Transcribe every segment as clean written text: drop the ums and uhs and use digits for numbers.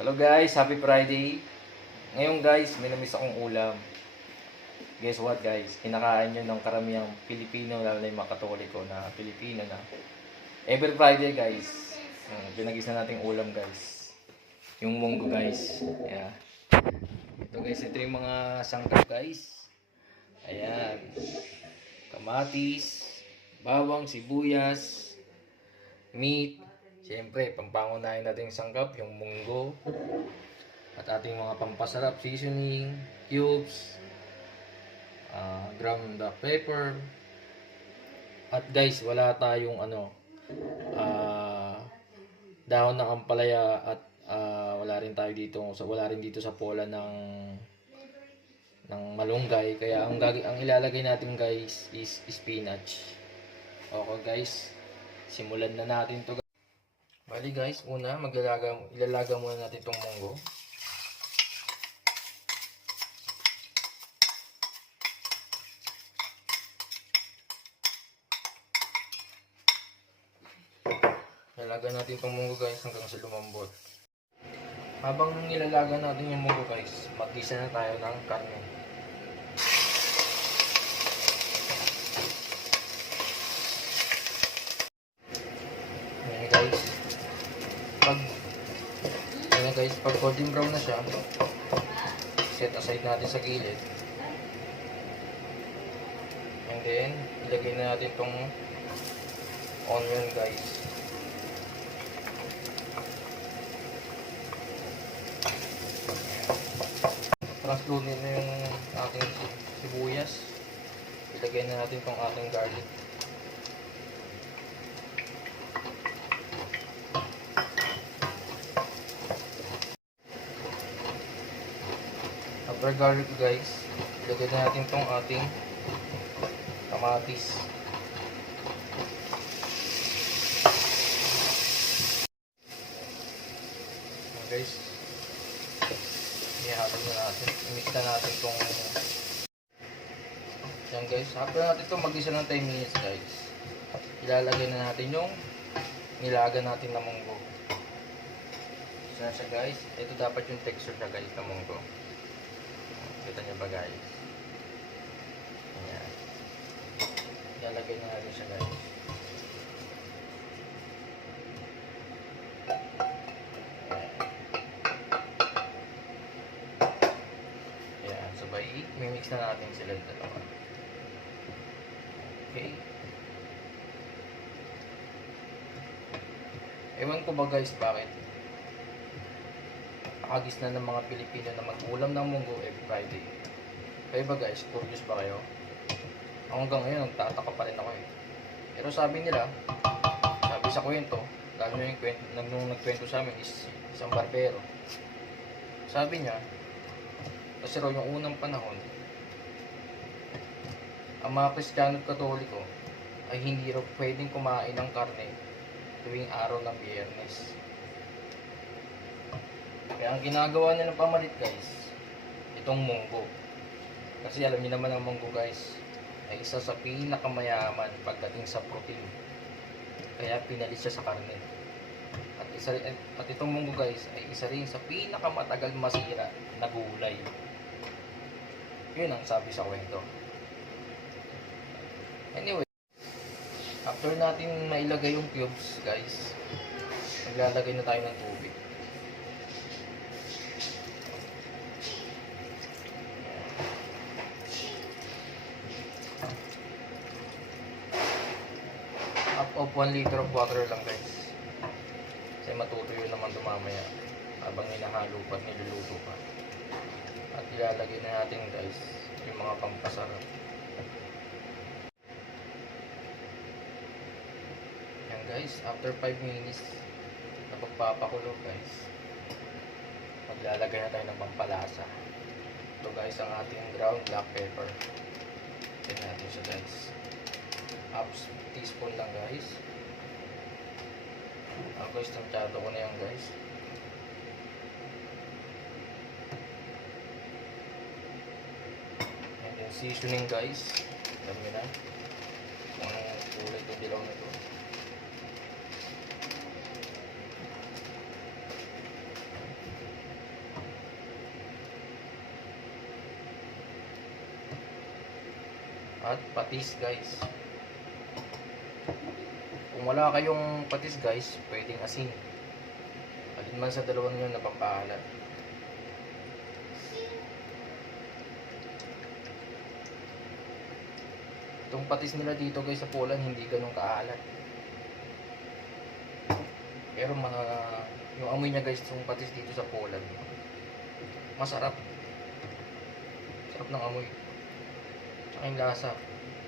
Hello guys, happy Friday. Ngayon guys, may namiss akong ulam. Guess what guys? Kinakain nyo ng karamihang Pilipino, lalo na yung mga Katoliko na Pilipino na. Every Friday guys, pinag-isa nating ulam guys. Yung munggo guys. Yeah. Ito guys, ito yung mga sangkap guys. Ayan. Kamatis, bawang, sibuyas, meat. Siyempre, pampangunahin natin yung sangkap, yung munggo. At ating mga pampasarap, seasoning, cubes, ground up pepper. At guys, wala tayong dahon ng ampalaya at wala rin tayo dito, wala rin dito sa pola ng malunggay. Kaya ang ilalagay natin guys is spinach. Okay guys, simulan na natin to. Bali guys, una ilalaga muna natin itong munggo. Ilalaga natin itong munggo guys hanggang sa lumambot. Habang ilalaga natin yung munggo guys, mag-gisa na tayo ng karne. Ayan guys, pag golden brown na siya, set aside natin sa gilid. And then, ilagay na natin itong onion guys. Translunin na yung ating sibuyas. Ilagay na natin itong ating garlic. After garlic guys, ilagay na natin itong ating kamatis. Guys, ihalo na natin. I-mix na natin itong yan guys. After natin ito mag-isa ng 10 minutes guys, ilalagay na natin yung nilaga natin na munggo. Isa siya guys. Ito dapat yung texture siya guys na munggo. Kita nyo ba guys? Ayan. Ilalagay na natin siya guys. Ayan. Sabay, mimix na natin sila dalawa. Okay. Ewan ko ba guys bakit nakagis na ng mga Pilipino na mag-ulam ng munggo every Friday. Kayo ba guys? Curious ba kayo? Hanggang ngayon, nagtataka pa rin ako eh. Pero sabi nila, sabi sa kwento, lalo na yung kwento, nung nagkwento sa amin is isang barbero. Sabi niya, kasi raw yung unang panahon, ang mga Kristiyano at Katoliko ay hindi raw pwedeng kumain ng karne tuwing araw ng Biyernes. Kaya ang ginagawa niya ng pamalit guys, itong munggo. Kasi alam niyo naman ang munggo guys, ay isa sa pinakamayaman pagdating sa protein. Kaya pinalit siya sa karne. At itong munggo guys, ay isa rin sa pinakamatagal masira na gulay. Yun ang sabi sa kwento. Anyway, after natin mailagay yung cubes guys, maglalagay na tayo ng tubig. Of 1 liter of water lang guys. Kasi matutuyo naman ito mamaya habang hinahalo pa at niluluto pa. At ilalagay na natin guys yung mga pampasarap. Yan guys, after 5 minutes na pagpapakulo guys, maglalagay na tayo ng pampalasa. Ito guys ang ating ground black pepper. Tignan natin siya guys. Half teaspoon lang guys. Guys, tansyado ko na yan guys. And then seasoning guys. Alam nyo na kung anong kulay itong dilaw na ito. at patis guys. Kung wala kayong patis guys, pwedeng asin. Alin man sa dalawang yun na pampahalat. Itong patis nila dito guys sa Poland hindi ganun kaalat. Pero yung amoy niya guys, yung patis dito sa Poland, masarap. Sarap ng amoy. Tsaka yung lasa,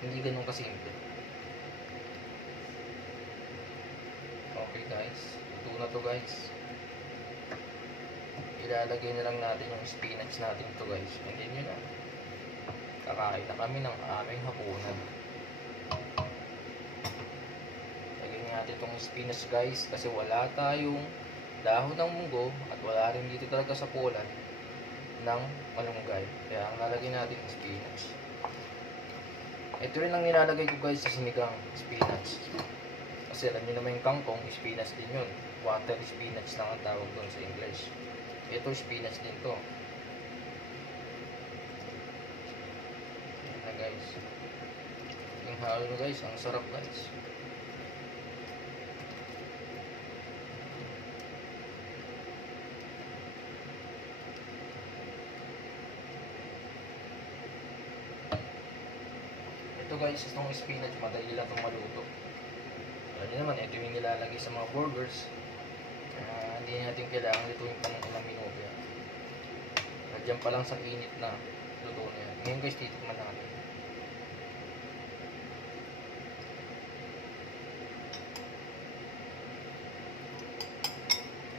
hindi ganun kasimple. Okay guys, ito na to guys. Ilalagay na lang natin yung spinach natin to guys. And then yun na. Kakain na kami ng aming hapunan. Lagyan natin itong spinach guys kasi wala tayong dahon ng munggo at wala rin dito talaga sa Poland ng malunggay. Kaya ang lalagyan natin yung spinach. Ito rin ang nilalagay ko guys sa sinigang spinach. Kasi alam nyo naman yung kangkong, spinach din yun. Water spinach lang ang tawag doon sa English. Ito spinach din to. Ayan na guys. Yung halo guys, ang sarap guys. Ito guys, itong spinach, madali lang itong maluto. Alam nyo naman, ito yung nilalagay sa mga burgers. Hindi natin kailangan lutuin pa ng ilang minuto yan. Nandiyan pa lang sa init na luto na yan. Ngayon guys, titikman natin.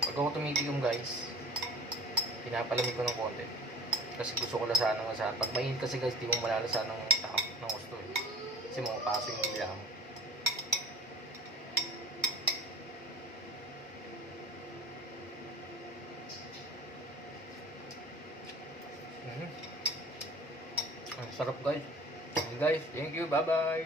Pag ako tumitikom guys, pinapalamig ko ng konti. Kasi gusto ko lasahan ng lasahan. Pag mainit kasi guys, di mo malalasahan ng takap ng gusto eh. Kasi mapapaso yung dila mo. Ang sarap guys. Okay guys, thank you, bye bye.